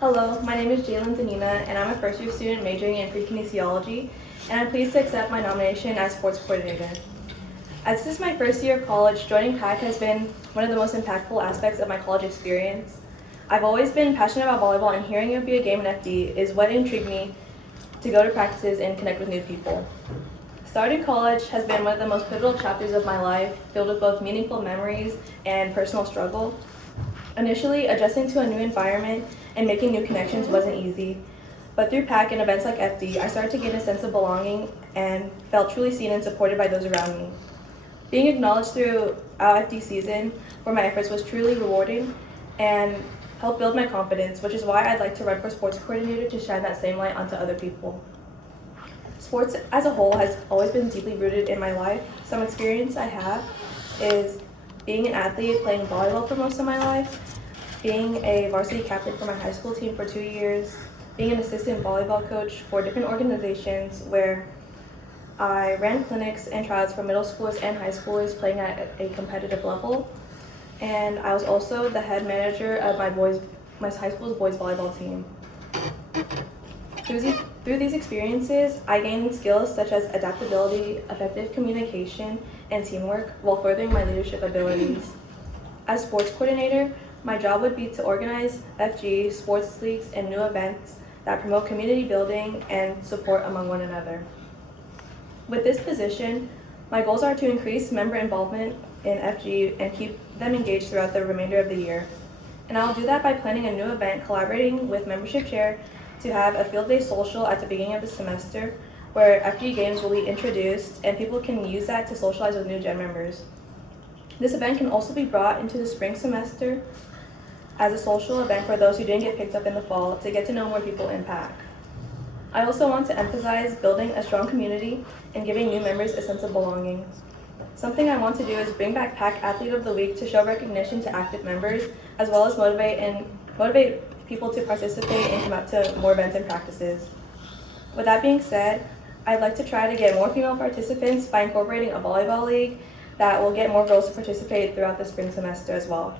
Hello, my name is Jaelyn Denina, and I'm a first-year student majoring in pre-kinesiology, and I'm pleased to accept my nomination as sports coordinator. As this is my first year of college, joining PAC has been one of the most impactful aspects of my college experience. I've always been passionate about volleyball, and hearing it would be a game in FD is what intrigued me to go to practices and connect with new people. Starting college has been one of the most pivotal chapters of my life, filled with both meaningful memories and personal struggle. Initially, adjusting to a new environment and making new connections wasn't easy, but through PAC and events like FD, I started to gain a sense of belonging and felt truly seen and supported by those around me. Being acknowledged throughout FD season for my efforts was truly rewarding and helped build my confidence, which is why I'd like to run for sports coordinator to shine that same light onto other people. Sports as a whole has always been deeply rooted in my life. Some experience I have is being an athlete, playing volleyball for most of my life, being a varsity captain for my high school team for 2 years, being an assistant volleyball coach for different organizations where I ran clinics and trials for middle schoolers and high schoolers playing at a competitive level. And I was also the head manager of my high school's boys volleyball team. Through these experiences, I gained skills such as adaptability, effective communication, and teamwork while furthering my leadership abilities. As sports coordinator, my job would be to organize FG, sports leagues, and new events that promote community building and support among one another. With this position, my goals are to increase member involvement in FG and keep them engaged throughout the remainder of the year. And I'll do that by planning a new event, collaborating with membership chair to have a field day social at the beginning of the semester where FG games will be introduced and people can use that to socialize with new Gen members. This event can also be brought into the spring semester as a social event for those who didn't get picked up in the fall to get to know more people in PAC. I also want to emphasize building a strong community and giving new members a sense of belonging. Something I want to do is bring back PAC Athlete of the Week to show recognition to active members, as well as motivate people to participate and come out to more events and practices. With that being said, I'd like to try to get more female participants by incorporating a volleyball league that will get more girls to participate throughout the spring semester as well.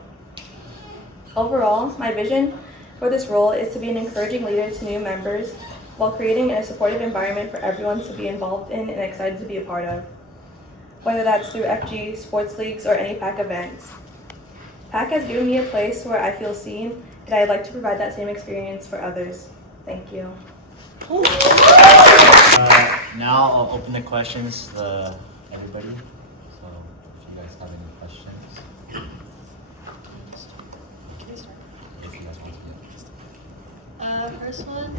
Overall, my vision for this role is to be an encouraging leader to new members while creating a supportive environment for everyone to be involved in and excited to be a part of, whether that's through FG, sports leagues, or any PAC events. PAC has given me a place where I feel seen, and I'd like to provide that same experience for others. Thank you. Now I'll open the questions to everybody. So if you guys have any questions. First one,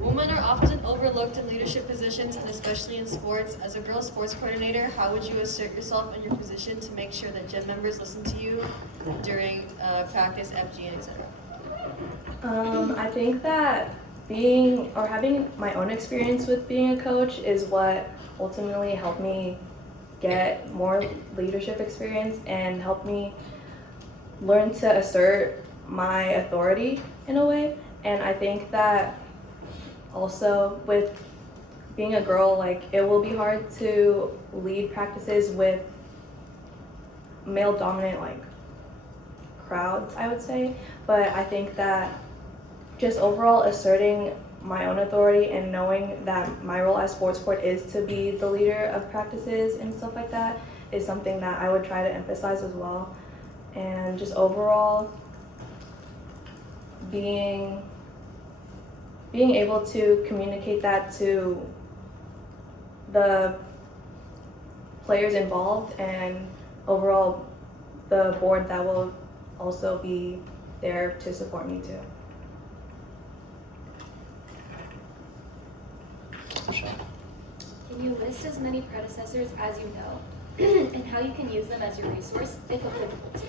women are often overlooked in leadership positions and especially in sports. As a girl sports coordinator, how would you assert yourself in your position to make sure that Gen members listen to you during practice, FG, and etc.? I think that having my own experience with being a coach is what ultimately helped me get more leadership experience and helped me learn to assert my authority in a way. And I think that also with being a girl, like it will be hard to lead practices with male dominant like crowds, I would say. But I think that just overall asserting my own authority and knowing that my role as sports court is to be the leader of practices and stuff like that is something that I would try to emphasize as well. And just overall being able to communicate that to the players involved and overall the board that will also be there to support me too. Can you list as many predecessors as you know and how you can use them as your resource if applicable to?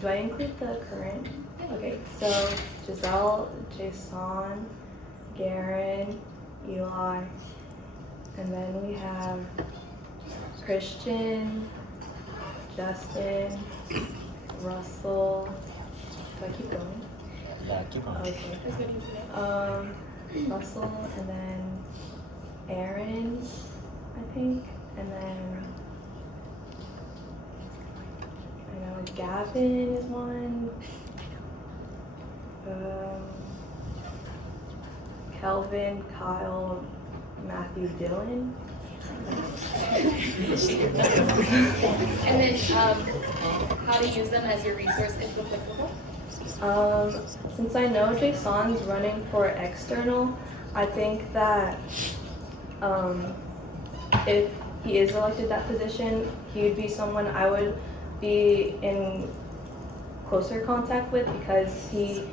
Do I include the current? Okay, so Giselle, Jason, Garen, Eli, and then we have Christian, Justin, Russell. Do I keep going? Yeah, keep on. Okay. Russell, and then Aaron, I think, and then I know Gavin is one. Um, Kelvin, Kyle, Matthew, Dylan. And then how to use them as your resource if applicable. Since I know Jason's running for external, I think that if he is elected that position, he would be someone I would be in closer contact with because he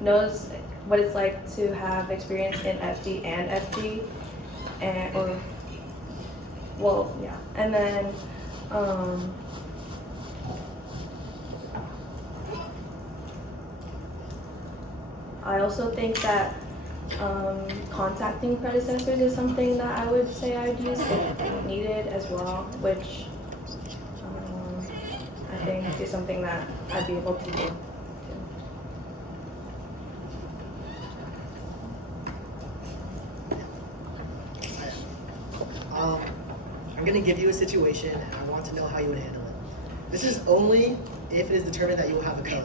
knows what it's like to have experience in FD and FD, and and then I also think that contacting predecessors is something that I would say I'd use if needed as well, which I think is something that I'd be able to do. I'm going to give you a situation and I want to know how you would handle it. This is only if it is determined that you will have a code.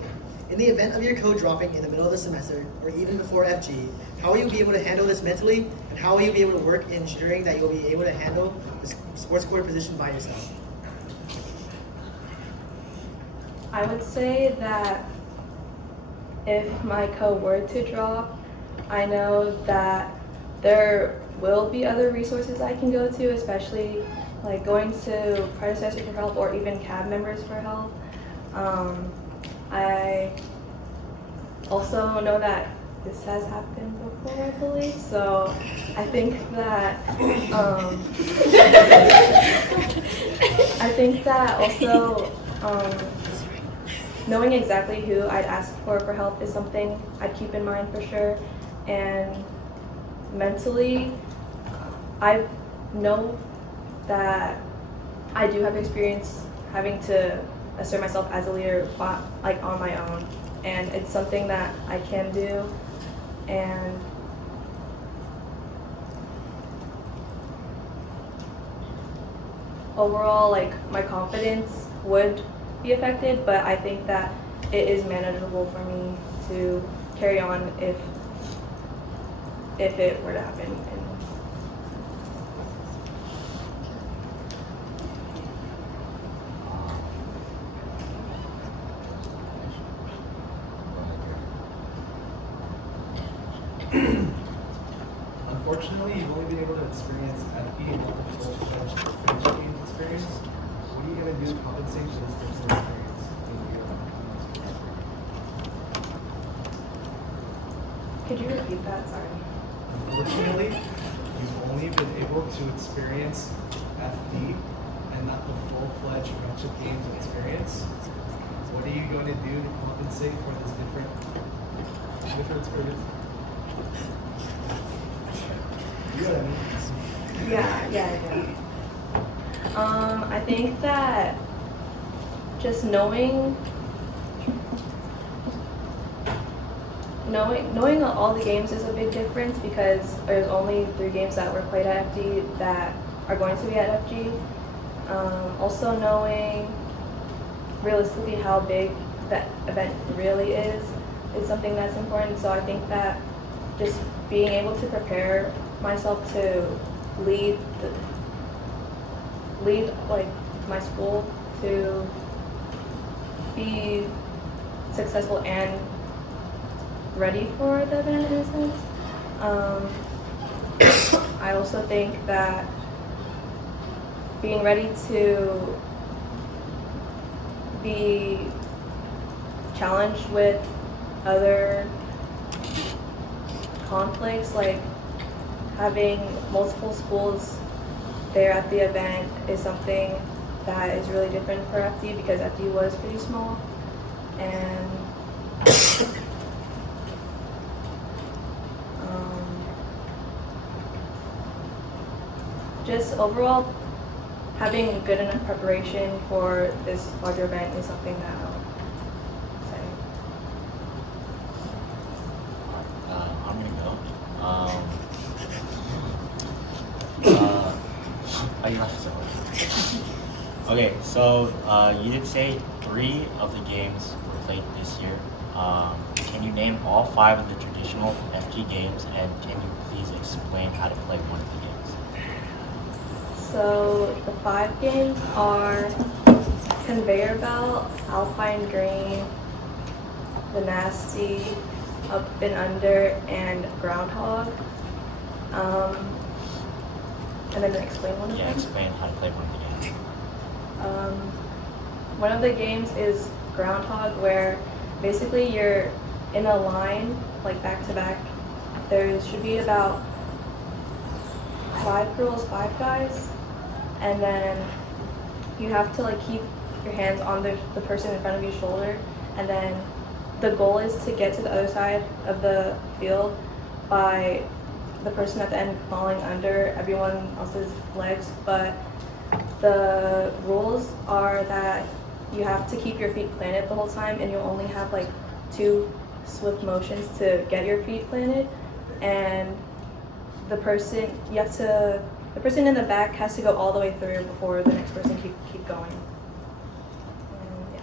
In the event of your code dropping in the middle of the semester or even before FG, how will you be able to handle this mentally and how will you be able to work in ensuring that you'll be able to handle the sports quarter position by yourself? I would say that if my code were to drop, I know that there will be other resources I can go to, especially like going to predecessors for help or even CAB members for help. I also know that this has happened before, I believe, so I think that also knowing exactly who I'd ask for help is something I'd keep in mind for sure. And mentally, I know that I do have experience having to assert myself as a leader, like on my own, and it's something that I can do. And overall, like my confidence would be affected, but I think that it is manageable for me to carry on if it were to happen. Unfortunately, you've only been able to experience FB and not the full-fledged French games experience. What are you going to do to compensate for this different experience in your Could you repeat that? Sorry. Unfortunately, you've only been able to experience FD and not the full-fledged friendship games experience. What are you going to do to compensate for this different experience? You know what I mean? Yeah. I think that just knowing all the games is a big difference because there's only 3 games that were played at FG that are going to be at FG. Also knowing realistically how big that event really is something that's important. So I think that just being able to prepare myself to lead like my school to be successful and ready for the event in a sense. I also think that being ready to be challenged with other conflicts, like having multiple schools there at the event is something that is really different for FD because FD was pretty small. And just overall having good enough preparation for this larger event is something that I'll say. I'm gonna go. You have to say. Okay, so you did say 3 of the games were played this year. can you name all 5 of the traditional FG games, and can you please explain how to play one of the games? So the 5 games are conveyor belt, alpine green, the nasty, up and under, and groundhog. And then explain one of Yeah, them. explain how to play one of the games. One of the games is groundhog, where basically you're in a line, like back to back. There should be about 5 girls, 5 guys, and then you have to like keep your hands on the person in front of your shoulder, and then the goal is to get to the other side of the field by the person at the end falling under everyone else's legs. But the rules are that you have to keep your feet planted the whole time, and you'll only have like 2 swift motions to get your feet planted, and the person in the back has to go all the way through before the next person keep going. And, yeah.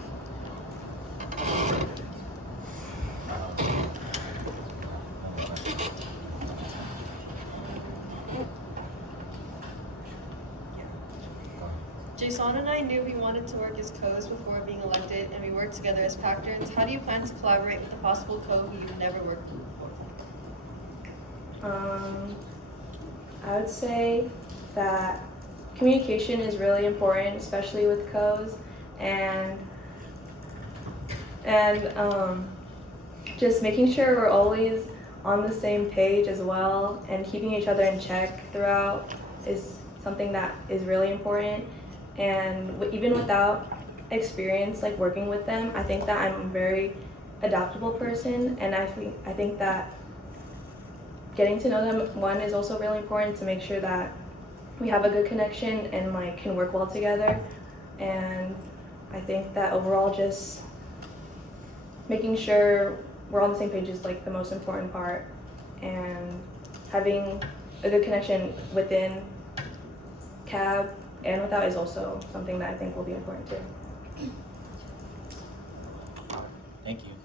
Jason and I knew we wanted to work as co's before being elected, and we worked together as PACterns. How do you plan to collaborate with a possible co who you've never worked with before? I would say that communication is really important, especially with co's, and just making sure we're always on the same page as well, and keeping each other in check throughout is something that is really important. And even without experience like working with them, I think that I'm a very adaptable person, and I think that getting to know them, one, is also really important to make sure that we have a good connection and like can work well together. And I think that overall just making sure we're on the same page is like the most important part, and having a good connection within CAB and without is also something that I think will be important too. Thank you.